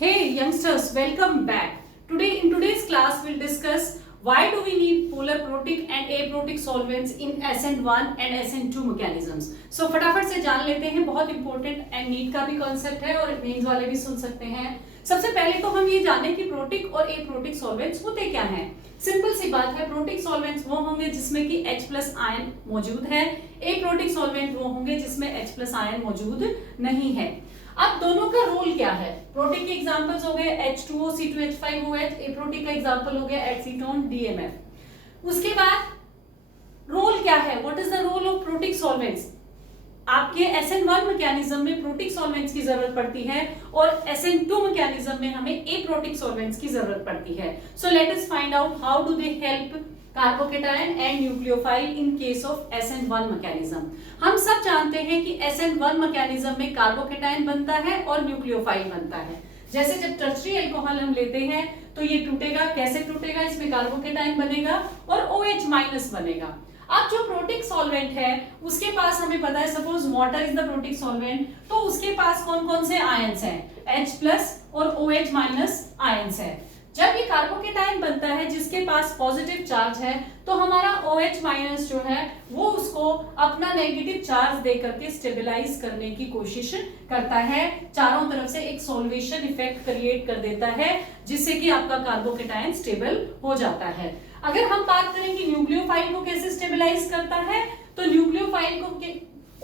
Hey youngsters, welcome back. In today's class we'll discuss why do we need polar protic and aprotic solvents in SN1 and SN2 mechanisms. So फटाफट से जान लेते हैं, बहुत important and NEET का भी concept है और मेंस वाले भी सुन सकते हैं। सबसे पहले तो हम ये जानें कि प्रोटिक और एप्रोटिक सॉल्वेंट्स होते क्या हैं। सिंपल सी बात है, प्रोटिक सॉल्वेंट्स वो होंगे जिसमें कि H+ आयन मौजूद है, एप्रोटिक सॉल्वेंट वो होंगे जिसमें H+ आयन मौजूद नहीं है। अब दोनों का रोल क्या है? प्रोटिक के एग्जांपल्स हो गए H2O, C2H5OH, एप्रोटिक का एग्जांपल हो गया एसीटोन, DMF। उसके बाद रोल क्या है? What is the role of protic solvents? आपके SN1 मैकेनिज्म में प्रोटिक सॉल्वेंट्स की जरूरत पड़ती है और SN2 मैकेनिज्म में हमें एप्रोटिक सॉल्वेंट्स की जरूरत पड़ती है। So let us find out how do they help carbocation and nucleophile in case of SN1 mechanism. हम सब जानते हैं कि SN1 मैकेनिज्म में कार्बोकेटायन बनता है और न्यूक्लियोफाइल बनता है। जैसे जब टर्शरी अल्कोहल हम लेते हैं तो ये टूटेगा, कैसे टूटेगा? इसमें कार्बोकेटायन बनेगा और OH- बनेगा। अब जो प्रोटिक सॉल्वेंट है उसके पास हमें पता है, suppose water is the protic solvent, तो उसके पास कौन कौन से आयंस हैं? H+ और OH- आयंस है। जब ये कार्बोकेटायन बनता है जिसके पास पॉजिटिव चार्ज है तो हमारा OH- जो है वो उसको अपना नेगेटिव चार्ज दे करके स्टेबलाइज करने की कोशिश करता है, चारों तरफ से एक सॉल्वेशन इफेक्ट क्रिएट कर देता है जिससे कि आपका कार्बोकेटायन स्टेबल हो जाता है। अगर हम बात करें कि न्यूक्लियोफाइल को कैसे स्टेबलाइज करता है, तो न्यूक्लियोफाइल को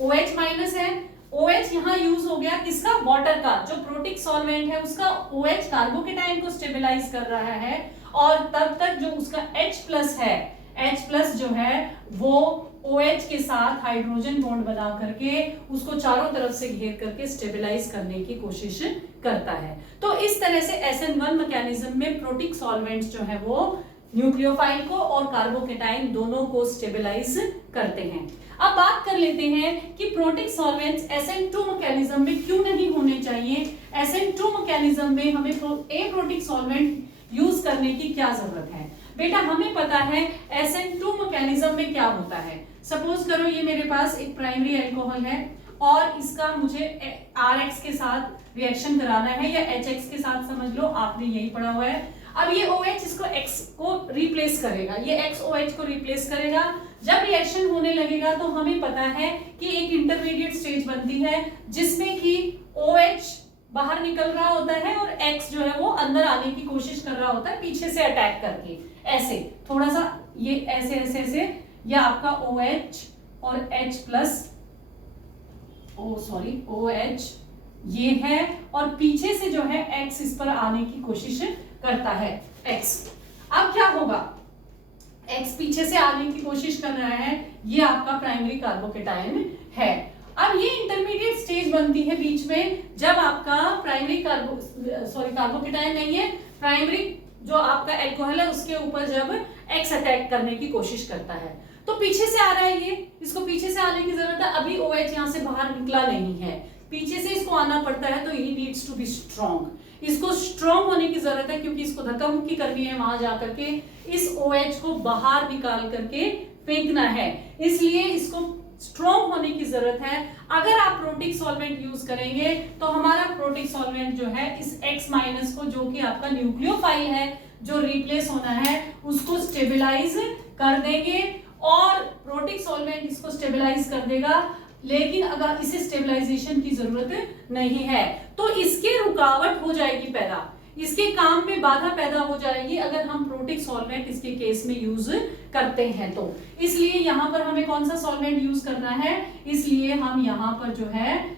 OH- है। OH यहाँ यूज हो गया किसका? वाटर का। जो प्रोटिक सॉल्वेंट है उसका OH कार्बोकेटायन को स्टेबलाइज कर रहा है और तब तक जो उसका H+ है, H+ जो है वो OH के साथ हाइड्रोजन बॉन्ड बना करके उसको चारों तरफ से घेर करके स्टेबलाइज करने की कोशिश करता है। तो इस तरह से SN1 मैकेनिज्म में प्रोटिक सॉल्वेंट्स जो है वो न्यूक्लियोफाइल को और कार्बोकेटायन दोनों को स्टेबलाइज करते हैं। अब बात कर लेते हैं कि प्रोटिक सॉल्वेंट्स SN2 मैकेनिज्म में क्यों नहीं होने चाहिए। SN2 मैकेनिज्म में हमें एप्रोटिक सॉल्वेंट यूज करने की क्या जरूरत है? बेटा हमें पता है SN2 मैकेनिज्म में क्या होता है। सपोज करो ये मेरे पास एक प्राइमरी अल्कोहल है और इसका मुझे RH के साथ रिएक्शन कराना है या HX के साथ, समझ लो आपने यही पढ़ा हुआ है। अब ये OH इसको X को रिप्लेस करेगा, ये X OH को रिप्लेस करेगा। जब रिएक्शन होने लगेगा तो हमें पता है कि एक इंटरमीडिएट स्टेज बनती है जिसमें कि OH बाहर निकल रहा होता है और X जो है वो अंदर आने की कोशिश कर रहा होता है पीछे से अटैक करके। ऐसे थोड़ा सा ये ऐसे ऐसे ऐसे या आपका OH और OH ये है और पीछे से जो है X इस पर आने की कोशिश करता है। X अब क्या होगा? X पीछे से आने की कोशिश कर रहा है, ये आपका प्राइमरी कार्बोकेटायन है। अब ये इंटरमीडिएट स्टेज बनती है बीच में जब आपका कार्बोकेटायन नहीं है, प्राइमरी जो आपका अल्कोहल है उसके ऊपर जब X अटैक करने की कोशिश करता है तो पीछे से आ रहा है, ये इसको पीछे से आने की जरूरत है। अभी OH यहाँ से बाहर निकला नहीं है, पीछे से इसको आना पड़ता है, तो ही नीड्स टू बी स्ट्रॉन्ग। इसको स्ट्रॉन्ग होने की जरूरत है क्योंकि इसको धक्का मुक्की करनी है, वहां जाकर के इस OH को बाहर निकाल करके फेंकना है, इसलिए इसको स्ट्रॉन्ग होने की जरूरत है। अगर आप प्रोटिक सॉल्वेंट यूज करेंगे तो हमारा प्रोटिक सॉल्वेंट जो है इस X- को, जो कि आपका न्यूक्लियोफाइल है जो रिप्लेस होना है, उसको स्टेबलाइज कर देंगे और प्रोटिक सॉल्वेंट इसको स्टेबलाइज कर देगा। लेकिन अगर इसे स्टेबलाइजेशन की जरूरत नहीं है तो इसके रुकावट हो जाएगी पैदा, इसके काम में बाधा पैदा हो जाएगी अगर हम प्रोटिक सॉल्वेंट इसके केस में यूज करते हैं तो। इसलिए यहां पर हमें कौन सा सॉल्वेंट यूज करना है? इसलिए हम यहां पर जो है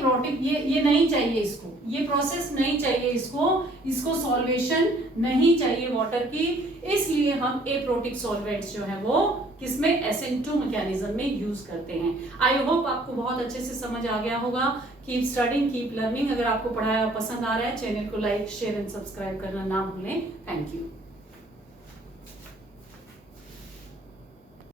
प्रोटिक, ये नहीं चाहिए, इसको ये प्रोसेस नहीं चाहिए, इसको सॉल्वेशन नहीं चाहिए वाटर की, इसलिए हम एप्रोटिक सॉल्वेंट्स जो है वो किसमें? SN2 मैकेनिज्म में यूज करते हैं। आई होप आपको बहुत अच्छे से समझ आ गया होगा। Keep studying, keep learning. अगर आपको पढ़ाया पसंद आ रहा है, चैनल को लाइक, शेयर एंड सब्सक्राइब करना ना भूलें। Thank you.